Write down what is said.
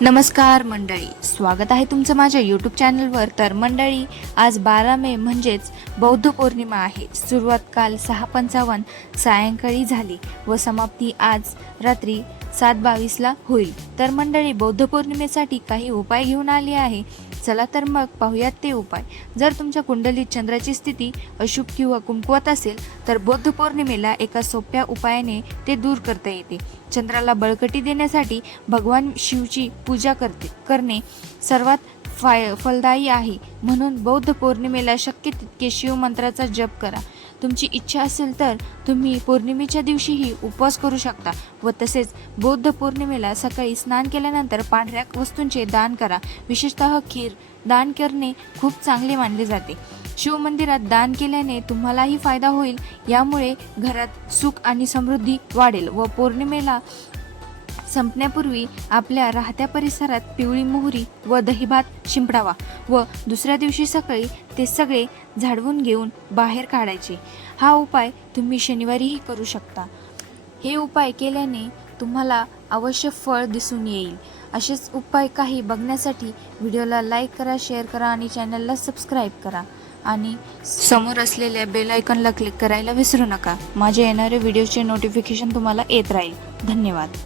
नमस्कार मंडळी, स्वागत आहे तुमचं माझ्या यूट्यूब चॅनलवर। तर मंडळी, आज 12 मे म्हणजेच बौद्ध पौर्णिमा आहे। सुरुवात काल 6:55 सायंकाळी झाली व समाप्ती आज रात्री 7:22 होईल। तर मंडळी, बौद्ध पौर्णिमेसाठी काही उपाय घेऊन आले आहे। चला तर मग पाहूयात ते उपाय। जर तुमच्या कुंडलीत चंद्राची स्थिती अशुभ किंवा कुंकवत असेल तर बौद्ध पौर्णिमेला एका सोप्या उपायाने ते दूर करता येते। चंद्राला बळकटी देण्यासाठी भगवान शिवची पूजा करणे सर्वात फलदायी आहे। म्हणून बौद्ध पौर्णिमेला शक्य तितके शिव मंत्राचा जप करा। तुमची इच्छा असेल तर तुम्ही पौर्णिमेच्या दिवशीही उपवास करू शकता व तसेच बौद्ध पौर्णिमेला सकाळी स्नान केल्यानंतर पांढऱ्या वस्तूंचे दान करा। विशेषतः खीर दान करणे खूप चांगले मानले जाते। शिव मंदिरात दान केल्याने तुम्हालाही फायदा होईल। यामुळे घरात सुख आणि समृद्धी वाढेल व पौर्णिमेला संपण्यापूर्वी आपल्या राहत्या परिसरात पिवळी मोहरी व दहीभात शिंपडावा व दुसऱ्या दिवशी सकाळी ते सगळे झाडवून घेऊन बाहेर काढायचे। हा उपाय तुम्ही शनिवारीही करू शकता। हे उपाय केल्याने तुम्हाला अवश्य फळ दिसून येईल। असेच उपाय काही बघण्यासाठी व्हिडिओला लाईक करा, शेअर करा आणि चॅनलला सबस्क्राईब करा आणि समोर असलेल्या बेल आयकॉनला क्लिक करायला विसरू नका। माझे येणारे व्हिडिओचे नोटिफिकेशन तुम्हाला येत राहील। धन्यवाद।